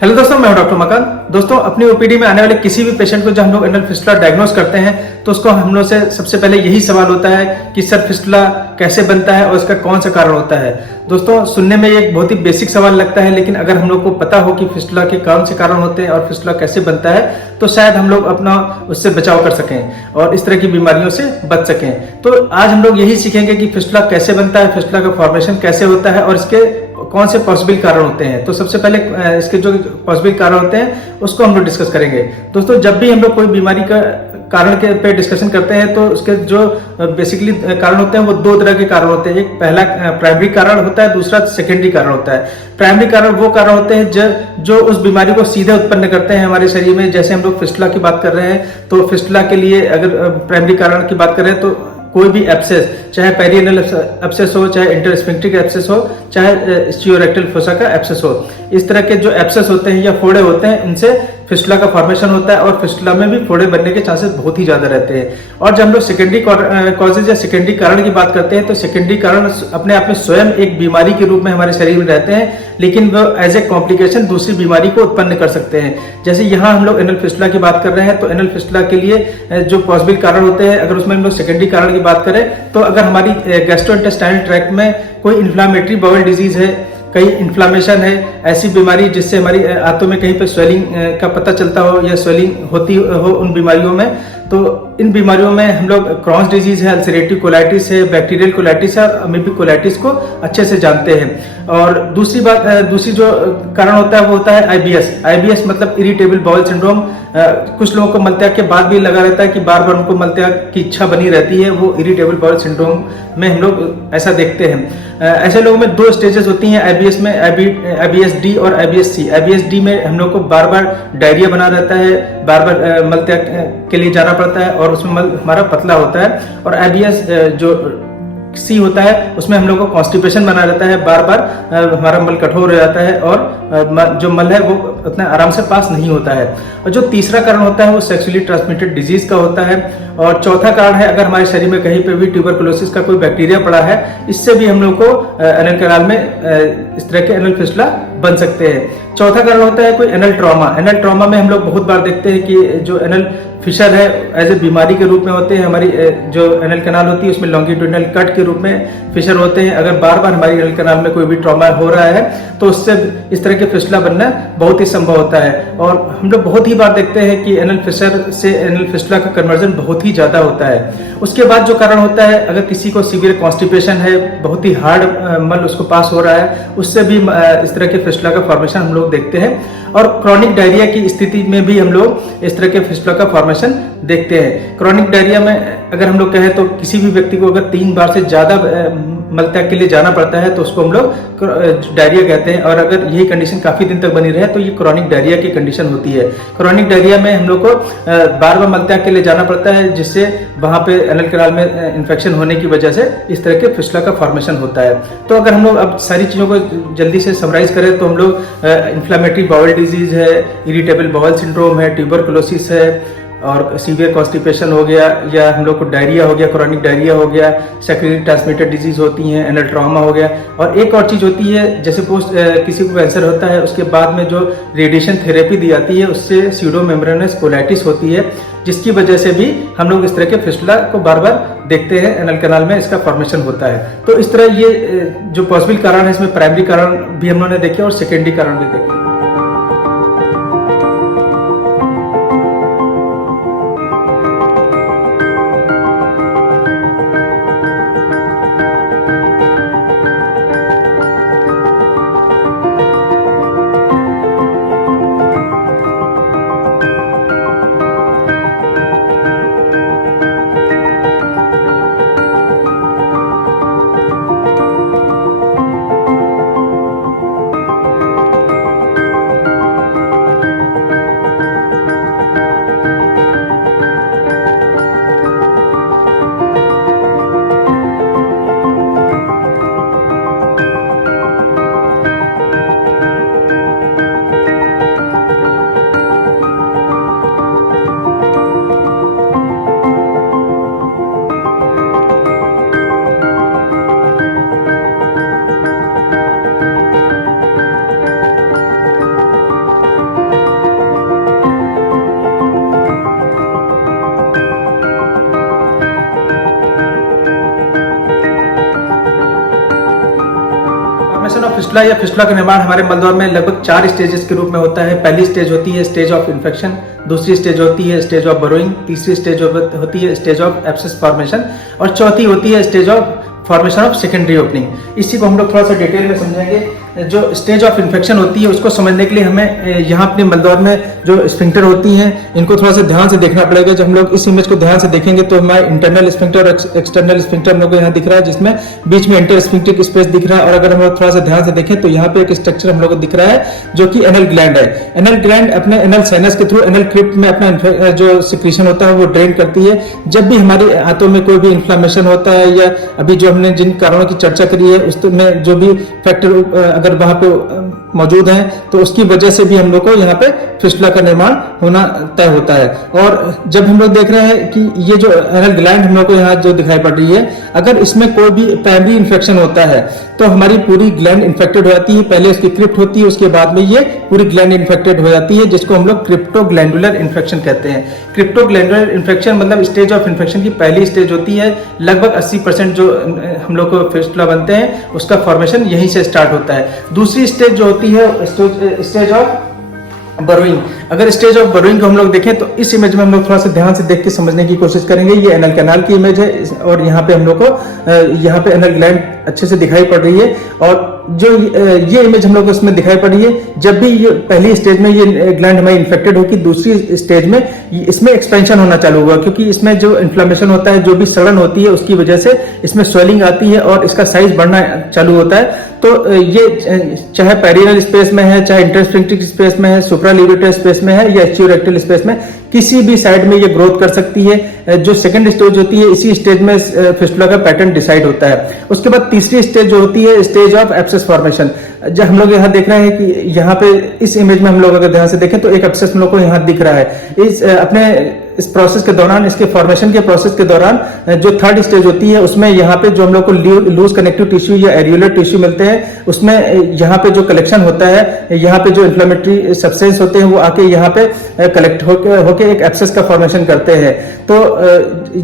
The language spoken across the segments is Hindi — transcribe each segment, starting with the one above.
हेलो दोस्तों, मैं हूं डॉक्टर मकान। दोस्तों, अपनी ओपीडी में आने वाले किसी भी पेशेंट को जब हम लोग एनल फिस्टुला डायग्नोस करते हैं तो उसको हम लोग से सबसे पहले यही सवाल होता है कि सर फिस्टुला कैसे बनता है और इसका कौन सा कारण होता है। दोस्तों, सुनने में ये एक बहुत ही बेसिक सवाल लगता है, लेकिन अगर हम लोग को पता हो कि फिस्टुला के कौन से कारण होते हैं और फिस्टुला कैसे बनता है तो शायद हम लोग अपना उससे बचाव कर सकें और इस तरह की बीमारियों से बच सकें। तो आज हम लोग यही सीखेंगे कि फिस्टुला कैसे बनता है, फिस्टुला का फॉर्मेशन कैसे होता है और इसके कौन से पॉसिबल कारण होते हैं। तो सबसे पहले इसके जो पॉसिबल कारण होते हैं उसको हम लोग डिस्कस करेंगे। दोस्तों, जब भी हम लोग कोई बीमारी का कारण के पे डिस्कशन करते हैं तो उसके जो बेसिकली कारण होते हैं वो दो तरह के कारण होते हैं। एक पहला प्राइमरी कारण होता है, दूसरा सेकेंडरी कारण होता है। प्राइमरी कारण वो कारण होते हैं जो उस बीमारी को सीधे उत्पन्न करते हैं हमारे शरीर में। जैसे हम लोग फिस्टुला की बात कर रहे हैं तो फिस्टुला के लिए अगर प्राइमरी कारण की बात करें तो कोई भी एब्सेस, चाहे पेरिएनल एब्सेस हो, चाहे इंटरस्फिंक्टिक एब्सेस हो, चाहे स्टियोरेक्टल फोसा का एब्सेस हो, इस तरह के जो एब्सेस होते हैं या फोड़े होते हैं इनसे फिस्टुला का फॉर्मेशन होता है और फिस्टुला में भी फोड़े बनने के चांसेस बहुत ही ज्यादा रहते हैं। और जब हम लोग सेकेंडरी कॉजेज या सेकेंडरी कारण की बात करते हैं तो सेकेंडरी कारण अपने आप में स्वयं एक बीमारी के रूप में हमारे शरीर में रहते हैं, लेकिन वो एज ए कॉम्प्लिकेशन दूसरी बीमारी को उत्पन्न कर सकते हैं। जैसे यहाँ हम लोग एनल फिस्टुला की बात कर रहे हैं तो एनल फिस्टुला के लिए जो पॉसिबल कारण होते हैं, अगर उसमें हम लोग सेकेंडरी कारण की बात करें तो अगर हमारी गैस्ट्रोइंटेस्टाइनल ट्रैक्ट में कोई इन्फ्लामेटरी बाउल डिजीज है, कहीं इन्फ्लामेशन है, ऐसी बीमारी जिससे हमारी आंतों में कहीं पे स्वेलिंग का पता चलता हो या स्वेलिंग होती हो उन बीमारियों में, तो इन बीमारियों में हम लोग क्रॉन्स डिजीज है, अल्सरेटिव कोलाइटिस है, बैक्टीरियल कोलाइटिस है और अमीबिक कोलाइटिस को अच्छे से जानते हैं। और दूसरी जो कारण होता है वो होता है आईबीएस मतलब इरिटेबल बाउल सिंड्रोम। कुछ लोगों को मलत्याग के बाद भी लगा रहता है कि बार बार उनको मलत्याग की इच्छा बनी रहती है, वो इरिटेबल बाउल सिंड्रोम में हम लोग ऐसा देखते हैं। ऐसे लोगों में दो स्टेजेस होती हैं आईबीएस में, आईबीएस डी और आईबीएस सी। आईबीएस डी में हम लोग को बार बार डायरिया बना रहता है, बार बार मलत्याग के लिए जाना पड़ता है और उसमें मल हमारा पतला होता है। और आईबीएस जो सी होता है उसमें हम लोग को कॉन्स्टिपेशन बना रहता है, बार बार हमारा मल कठोर हो जाता है और जो मल है वो उतना आराम से पास नहीं होता है। और जो तीसरा कारण होता है वो सेक्सुअली ट्रांसमिटेड डिजीज का होता है। और चौथा कारण है अगर हमारे शरीर में कहीं पे भी ट्यूबरकुलोसिस का कोई बैक्टीरिया पड़ा है, इससे भी हम लोग को एनल कैनाल में इस तरह के एनल फिस्टुला बन सकते हैं। चौथा कारण होता है कोई एनल ट्रॉमा। एनल ट्रॉमा में हम लोग बहुत बार देखते हैं कि जो एनल फिशर है एज ए बीमारी के रूप में होते हैं। हमारी जो एनल कैनाल होती है उसमें लॉन्गिट्यूडिनल कट के रूप में फिशर होते हैं। अगर बार बार हमारी एनल कैनाल में कोई भी ट्रॉमा हो रहा है तो उससे इस तरह के फिस्टुला बनना बहुत ही संभव होता है। और हम लोग बहुत ही बार देखते हैं कि एनल फिशर से एनल फिस्टुला का कन्वर्जन बहुत ही ज्यादा होता है। उसके बाद जो कारण होता है, अगर किसी को सीवियर कॉन्स्टिपेशन है, बहुत ही हार्ड मल उसको पास हो रहा है, उससे भी इस तरह के फिस्टुला का फॉर्मेशन हम लोग देखते हैं। और क्रॉनिक डायरिया की स्थिति में भी हम लोग इस तरह के फिस्टुला का फॉर्मेशन देखते हैं। क्रॉनिक डायरिया में अगर हम लोग कहें तो किसी भी व्यक्ति को अगर 3 बार से ज्यादा मलत्याग के लिए जाना पड़ता है तो उसको हम लोग डायरिया कहते हैं। और अगर यही कंडीशन काफी दिन तक बनी रहे तो ये क्रॉनिक डायरिया की कंडीशन होती है। क्रॉनिक डायरिया में हम लोग को बार बार मलत्याग के लिए जाना पड़ता है, जिससे वहां पे एनल कैनाल में इन्फेक्शन होने की वजह से इस तरह के फिस्टुला का फॉर्मेशन होता है। तो अगर हम लोग अब सारी चीजों को जल्दी से समराइज करें तो हम लोग इन्फ्लामेटरी बाउल डिजीज है, इरिटेबल बाउल सिंड्रोम है, ट्यूबरकुलोसिस है और सीवियर कॉन्स्टिपेशन हो गया, या हम लोग को डायरिया हो गया, क्रॉनिक डायरिया हो गया, सेक्सुअली ट्रांसमिटेड डिजीज होती हैं, एनल ट्रॉमा हो गया। और एक और चीज होती है, जैसे किसी को कैंसर होता है उसके बाद में जो रेडिएशन थेरेपी दी जाती है उससे स्यूडो मेम्ब्रेनस कोलाइटिस होती है, जिसकी वजह से भी हम लोग इस तरह के फिस्टुला को बार बार देखते हैं, एनल कैनाल में इसका फॉर्मेशन होता है। तो इस तरह ये जो पॉसिबल कारण है इसमें प्राइमरी कारण भी हम लोगों ने देखे और सेकेंडरी कारण भी देखे। फॉर्मेशन ऑफ फिस्टुला या फिस्टुला का निर्माण हमारे मलद्वार में लगभग 4 स्टेजेस के रूप में होता है। पहली स्टेज होती है स्टेज ऑफ इन्फेक्शन, दूसरी स्टेज होती है स्टेज ऑफ बरोइंग, तीसरी स्टेज होती है स्टेज ऑफ एब्सेस फॉर्मेशन और चौथी होती है stage of formation of secondary opening. इसी को हम लोग थोड़ा सा डिटेल में समझेंगे। जो स्टेज ऑफ इन्फेक्शन होती है उसको समझने के लिए हमें यहाँ अपने मलद्वार में जो स्फिंक्टर होती हैं इनको थोड़ा सा ध्यान से देखना पड़ेगा। जब हम लोग इस इमेज को ध्यान से देखेंगे तो हमारे इंटरनल स्फिंक्टर और एक्सटर्नल स्फिंक्टर हम लोग को यहाँ दिख रहा है, जिसमें बीच में इंटर स्फिंक्टिक स्पेस दिख रहा है। और अगर हम लोग थोड़ा सा ध्यान से देखें तो यहाँ पे एक स्ट्रक्चर हम लोग को दिख रहा है जो कि एनल ग्लैंड है। एनल ग्लैंड अपने एनल साइनस के थ्रू एनल क्रिप्ट में अपना जो सिक्रीशन होता है वो ड्रेन करती है। जब भी हमारे हाथों में कोई भी इन्फ्लामेशन होता है या अभी जो हमने जिन कारणों की चर्चा करी है उसमें जो भी फैक्टर अगर वहां पे मौजूद है तो उसकी वजह से भी हम लोग को यहाँ पे फिस्टुला का निर्माण होना तय होता है। और जब हम लोग देख रहे हैं कि ये जो एनल ग्लैंड हम लोग को यहाँ जो दिखाई पड़ रही है, अगर इसमें कोई भी प्राइमरी इन्फेक्शन होता है तो हमारी पूरी ग्लैंड इन्फेक्टेड हो जाती है। पहले उसकी क्रिप्ट होती है, उसके बाद में ये पूरी ग्लैंड इन्फेक्टेड हो जाती है, जिसको हम लोग क्रिप्टोग्लैंडुलर इन्फेक्शन कहते हैं। क्रिप्टोग्लैंडुलर इन्फेक्शन मतलब स्टेज ऑफ इन्फेक्शन की पहली स्टेज होती है। लगभग 80% जो हम लोग को फिस्टुला बनते हैं उसका फॉर्मेशन यहीं से स्टार्ट होता है। दूसरी स्टेज जो होती है स्टेज ऑफ बरोइंग। अगर स्टेज ऑफ बरोइंग को हम लोग देखें तो इस इमेज में हम लोग थोड़ा सा ध्यान से देख के समझने की कोशिश करेंगे। ये एनल कैनाल की इमेज है और यहाँ पे हम लोग को यहाँ पे एनल ग्लैंड अच्छे से दिखाई पड़ रही है। और जो ये इमेज हम लोग को इसमें दिखाई पड़ रही है, जब भी ये पहली स्टेज में ये ग्लैंड हमारी इन्फेक्टेड होगी, दूसरी स्टेज में इसमें एक्सपेंशन होना चालू होगा, क्योंकि इसमें जो इन्फ्लेमेशन होता है, जो भी सड़न होती है उसकी वजह से इसमें स्वेलिंग आती है और इसका साइज बढ़ना चालू होता है। तो ये चाहे पेरिनल स्पेस में है, चाहे इंटरस्फिंक्टिक स्पेस में है, सुप्रालिवेटर स्पेस में है या एस्चियोरेक्टल स्पेस में, किसी भी साइड में ये ग्रोथ कर सकती है। जो सेकंड स्टेज होती है इसी स्टेज में फिस्टुला का पैटर्न डिसाइड होता है। उसके बाद तीसरी स्टेज जो होती है स्टेज ऑफ एब्सेस फॉर्मेशन। जब हम लोग यहाँ देख रहे हैं कि यहाँ पे इस इमेज में हम लोग अगर ध्यान से देखें तो एक एब्सेस हम लोग को यहाँ दिख रहा है। इस अपने इस प्रोसेस के दौरान, इसके फॉर्मेशन के प्रोसेस के दौरान जो थर्ड स्टेज होती है उसमें यहाँ पे जो हम लोग को लूज कनेक्टिव टिश्यू या एरियुलर टिश्यू मिलते हैं, उसमें यहाँ पे जो कलेक्शन होता है, यहाँ पे जो इन्फ्लेमेटरी सब्सटेंस होते हैं वो आके यहाँ पे कलेक्ट होके एक एब्सेस का फॉर्मेशन करते हैं। तो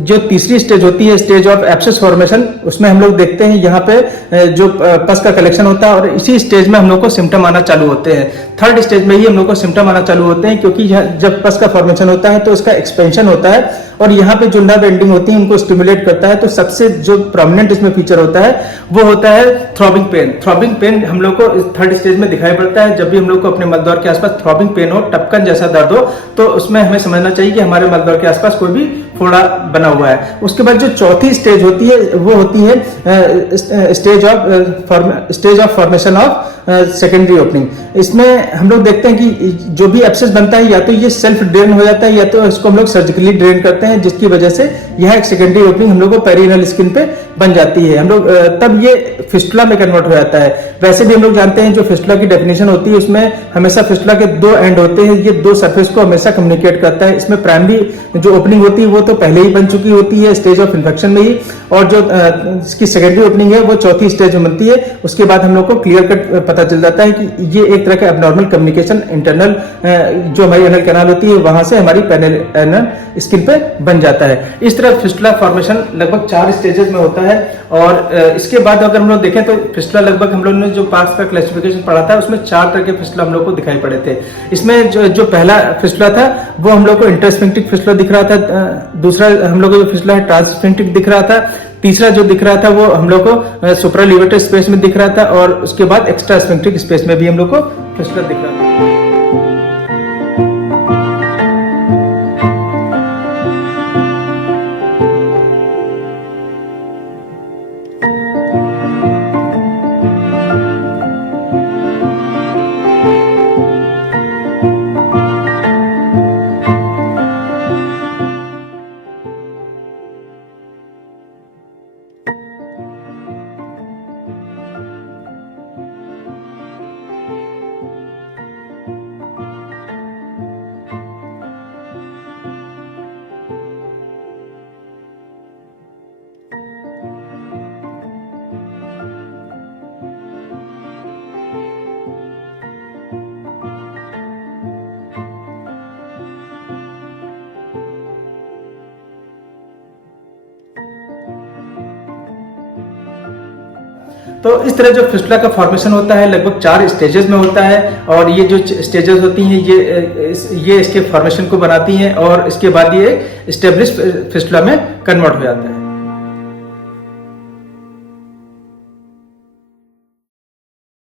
जो तीसरी स्टेज होती है स्टेज ऑफ एब्सेस फॉर्मेशन, उसमें हम लोग देखते हैं यहाँ पे जो पस का कलेक्शन होता है और इसी स्टेज में हम लोग को सिम्टम आना चालू होते हैं। थर्ड स्टेज में ही हम लोग को सिम्टम आना चालू होते हैं, क्योंकि जब पस का फॉर्मेशन होता है तो इसका एक्सपेंशन होता है और यहाँ पे जो नर्व एंडिंग होती है उनको स्टिमुलेट करता है। तो सबसे जो प्रोमिनेंट इसमें फीचर होता है वो होता है थ्रॉबिंग पेन। थ्रॉबिंग पेन हम लोग को थर्ड स्टेज में दिखाई पड़ता है। जब भी हम लोग को अपने मलद्वार के आसपास थ्रॉबिंग पेन हो, टपकन जैसा दर्द हो, तो उसमें हमें समझना चाहिए कि हमारे मलद्वार के आसपास कोई भी फोड़ा बना हुआ है। उसके बाद जो चौथी स्टेज होती है वो होती है stage of formation of secondary opening. इसमें हम लोग देखते हैं कि जो भी एब्सेस बनता है या तो ये सेल्फ ड्रेन हो जाता है या तो इसको हम लोग सर्जिकली ड्रेन करते हैं, जिसकी वजह से यह एक सेकेंडरी ओपनिंग हम लोग को पेरिनल स्किन पे बन जाती है। हम लोग तब ये फिस्टुला में कन्वर्ट हो जाता है। वैसे भी हम लोग जानते हैं जो फिस्टुला की डेफिनेशन होती है उसमें हमेशा फिस्टुला के दो एंड होते हैं, ये दो सरफेस को हमेशा कम्युनिकेट करता है। इसमें प्राइमरी जो ओपनिंग होती है वो तो पहले ही बन चुकी होती है स्टेज ऑफ इन्फेक्शन में ही, और जो इसकी सेकेंडरी ओपनिंग है वो चौथी स्टेज में बनती है। उसके बाद हम लोग को क्लियर कट पता चल जाता है कि ये एक तरह का एबनॉर्मल कम्युनिकेशन इंटरनल जो हमारी एनल कैनाल होती है वहां से हमारी पेरिनल स्किन पे बन जाता है। इस तरह फिस्टुला फॉर्मेशन लगभग 4 स्टेजेस में होता है। और इसके बाद अगर हम लोग देखें तो फिस्टुला लगभग हम लोग ने जो पार्ट्स का क्लासिफिकेशन पढ़ा था उसमें 4 तरह के फिस्टुला हम लोग को दिखाई पड़े थे। इसमें जो पहला फिस्टुला था वो हम लोग को इंटरस्फिंक्टिक फिस्टुला दिख रहा था। दूसरा हम लोग को जो फिस्टुला है ट्रांसस्फिंक्टिक दिख रहा था। तीसरा जो दिख रहा था वो हम लोग को सुप्रालिवेटर स्पेस में दिख रहा था और उसके बाद एक्स्ट्रा स्फिंक्टिक स्पेस में भी हम लोग को फिस्टुला दिख रहा था। तो इस तरह जो फिस्टुला का फॉर्मेशन होता है लगभग 4 स्टेजेस में होता है, और ये जो स्टेजेस होती हैं ये इसके फॉर्मेशन को बनाती हैं, और इसके बाद ये स्टेब्लिश फिस्टुला में कन्वर्ट हो जाता है।